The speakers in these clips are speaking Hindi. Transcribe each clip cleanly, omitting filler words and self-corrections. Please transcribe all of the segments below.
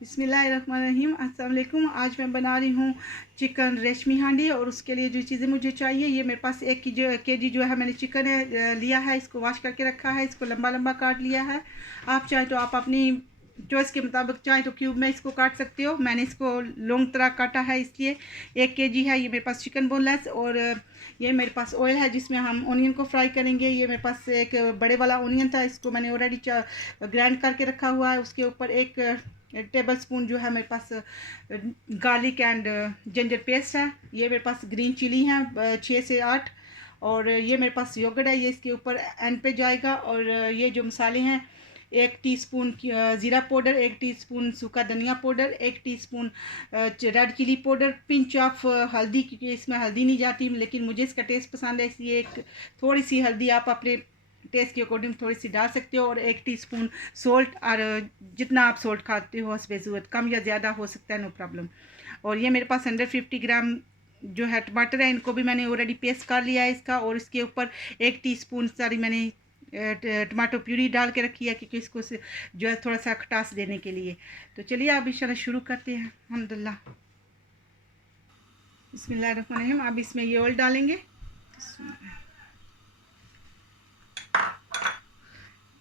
बिस्मिल्लाहिर्रहमानिर्रहीम। अस्सलाम वालेकुम। आज मैं बना रही हूँ चिकन रेशमी हांडी और उसके लिए जो चीज़ें मुझे चाहिए, ये मेरे पास 1 केजी जो है मैंने चिकन लिया है। इसको वॉश करके रखा है, इसको लंबा लंबा काट लिया है। आप चाहे तो आप अपनी चॉइस के मुताबिक चाहे तो क्यूब में इसको काट सकते हो। मैंने इसको लॉन्ग तरह काटा है, इसलिए 1 केजी है। ये मेरे पास चिकन बोनलेस और ये मेरे पास ऑयल है जिसमें हम ऑनियन को फ्राई करेंगे। ये मेरे पास एक बड़े वाला ऑनियन था, इसको मैंने ऑलरेडी ग्राइंड करके रखा हुआ है। उसके ऊपर 1 टेबल स्पून जो है मेरे पास गार्लिक एंड जिंजर पेस्ट है। ये मेरे पास ग्रीन चिली है 6 से 8। और ये मेरे पास योगर्ट है, ये इसके ऊपर एंड पे जाएगा। और ये जो मसाले हैं, 1 टीस्पून ज़ीरा पाउडर, 1 टीस्पून सूखा धनिया powder, 1 teaspoon red chilli powder, pinch of haldi, क्योंकि इसमें हल्दी नहीं जाती लेकिन मुझे इसका टेस्ट पसंद है, इसलिए एक थोड़ी सी हल्दी आप अपने टेस्ट के अकॉर्डिंग थोड़ी सी डाल सकते हो। और 1 टीस्पून सोल्ट, और जितना आप सोल्ट खाते हो हस्बे ज़रूरत, कम या ज़्यादा हो सकता है, नो प्रॉब्लम। और ये मेरे पास 150 ग्राम जो है टमाटर है, इनको भी मैंने ऑलरेडी पेस्ट कर लिया है इसका। और इसके ऊपर 1 टीस्पून सारी मैंने टमाटो प्यूरी डाल के रखी है, क्योंकि इसको जो है थोड़ा सा खटास देने के लिए। तो चलिए आप इंशाल्लाह शुरू करते हैं। अल्हम्दुलिल्लाह, बिस्मिल्लाहिर्रहमानिर्रहीम। अब इसमें ये ऑयल डालेंगे।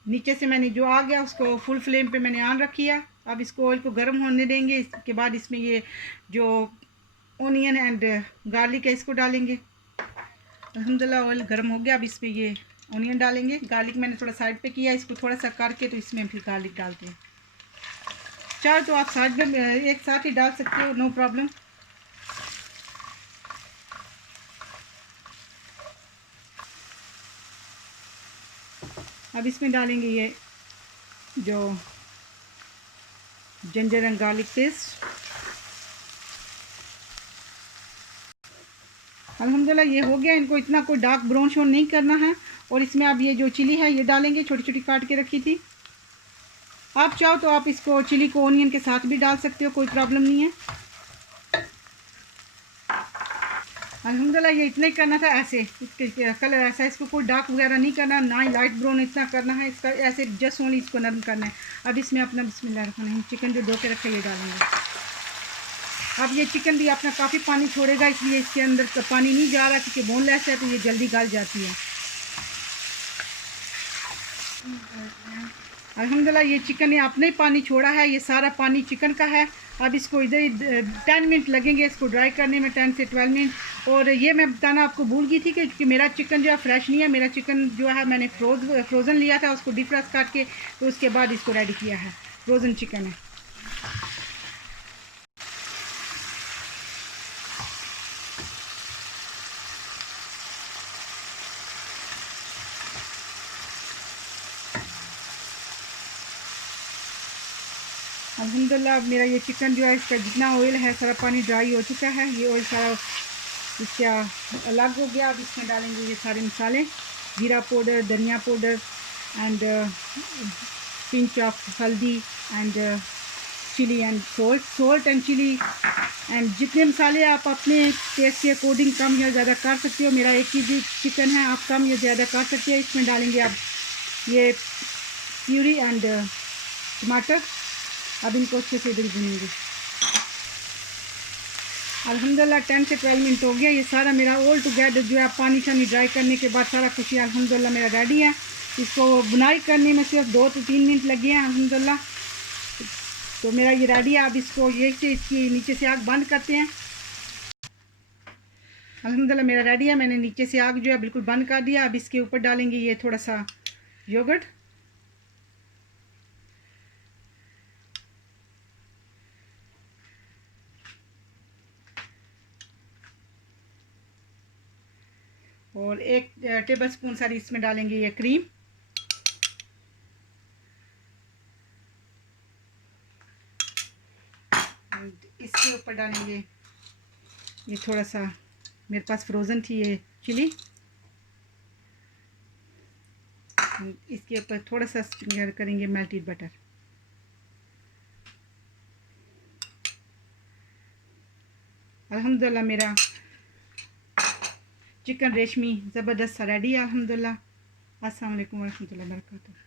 नीचे से मैंने जो आ गया उसको फुल फ्लेम पे मैंने ऑन रखी है। अब इसको ऑयल को गर्म होने देंगे। इसके बाद इसमें ये जो ओनियन एंड गार्लिक है इसको डालेंगे। अल्हम्दुलिल्लाह ऑयल गर्म हो गया। अब इसमें ये ओनियन डालेंगे। गार्लिक मैंने थोड़ा साइड पे किया, इसको थोड़ा सा करके तो इसमें फिर गार्लिक डालते हैं। चाहे तो आप साइड में एक साथ ही डाल सकते हो, नो प्रॉब्लम। अब इसमें डालेंगे ये जो जिंजर एंड गार्लिक पेस्ट। अल्हम्दुलिल्लाह ये हो गया। इनको इतना कोई डार्क ब्राउन शोन नहीं करना है। और इसमें अब ये जो चिली है ये डालेंगे, छोटी छोटी काट के रखी थी। आप चाहो तो आप इसको चिली को ओनियन के साथ भी डाल सकते हो, कोई प्रॉब्लम नहीं है। अल्हम्दुलिल्लाह ये इतना ही करना था, ऐसे इसके कलर ऐसा, इसको कोई डार्क वगैरह नहीं करना, ना ही लाइट ब्राउन इतना करना है इसका, ऐसे जस्ट ओनली इसको नरम करना है। अब इसमें अपना बिस्मिल्लाहिर्रहमानिर्रहीम चिकन जो धो के रखे ये डालेंगे। अब ये चिकन भी अपना काफ़ी पानी छोड़ेगा, इसलिए इसके अंदर पानी नहीं जा रहा, क्योंकि बोनलेस है तो ये जल्दी गल जाती है। अल्हम्दुलिल्लाह ये चिकन ने अपने ही पानी छोड़ा है, ये सारा पानी चिकन का है। अब इसको इधर ही 10 मिनट लगेंगे इसको ड्राई करने में, 10 से 12 मिनट। और ये मैं बताना आपको भूल गई थी कि मेरा चिकन जो है फ्रेश नहीं है। मेरा चिकन जो है मैंने फ्रोज़न लिया था, उसको डिफ्रॉस्ट करके तो उसके बाद इसको रेडी किया है। फ्रोज़न चिकन है। अल्हम्दुलिल्लाह अब मेरा ये चिकन जो है, इसका जितना ऑयल है सारा पानी ड्राई हो चुका है। ये ऑयल सारा इसका अलग हो गया। अब इसमें डालेंगे ये सारे मसाले, जीरा पाउडर, धनिया powder and pinch of haldi and chilli and salt and chilli and जितने मसाले आप अपने टेस्ट के अकॉर्डिंग कम या ज़्यादा कर सकते हो। मेरा 1 केजी चिकन है, आप कम या ज़्यादा कर सकते हो। इसमें डालेंगे अब ये प्यूरी एंड टमाटर। अब इनको अच्छे से इधर भूनेंगे। अल्हम्दुलिल्लाह 10 से 12 मिनट हो गया। ये सारा मेरा ऑल टुगेदर जो है पानी शानी ड्राई करने के बाद सारा कुछ ही अल्हम्दुलिल्लाह मेरा रेडी है। इसको बुनाई करने में सिर्फ 2 से 3 मिनट लगे हैं अल्हम्दुलिल्लाह। तो मेरा ये रेडी है। अब इसको ये से इसकी नीचे से आग बंद करते हैं। अल्हम्दुलिल्लाह मेरा रेडी है। मैंने नीचे से आग जो है बिल्कुल बंद कर दिया। अब इसके ऊपर डालेंगे ये थोड़ा सा योगर्ट। और 1 टेबल स्पून सारी इसमें डालेंगे ये क्रीम। इसके ऊपर डालेंगे ये थोड़ा सा, मेरे पास फ्रोज़न थी ये चिली। इसके ऊपर थोड़ा सा करेंगे मेल्टेड बटर। अल्हम्दुलिल्लाह मेरा चिकन रेशमी ज़बरदस्त सा रेडी है अल्हम्दुलिल्लाह। अस्सलाम वालेकुम व रहमतुल्लाहि व बरकातहू।